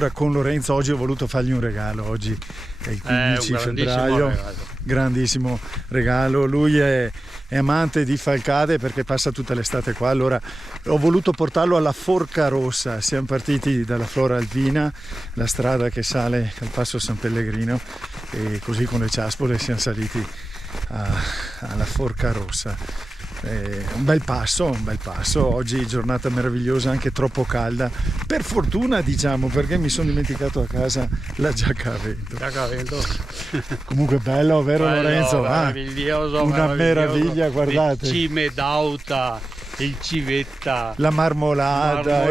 Allora con Lorenzo oggi ho voluto fargli un regalo, oggi è il 15 febbraio, regalo. Grandissimo regalo, lui è amante di Falcade perché passa tutta l'estate qua, allora ho voluto portarlo alla Forca Rossa, siamo partiti dalla Flora Alpina, la strada che sale al Passo San Pellegrino e così con le ciaspole siamo saliti alla Forca Rossa. Un bel passo, oggi giornata meravigliosa, anche troppo calda, per fortuna diciamo, perché mi sono dimenticato a casa la giacca a vento. Comunque bello, vero Lorenzo? Meraviglioso, Una meraviglia, guardate. Le cime d'auta, il civetta, la marmolada.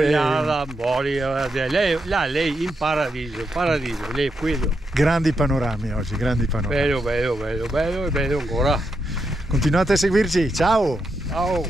Lei in paradiso, lei è quello. Grandi panorami oggi, grandi panorami. Bello e bello ancora. Continuate a seguirci, ciao! Ciao!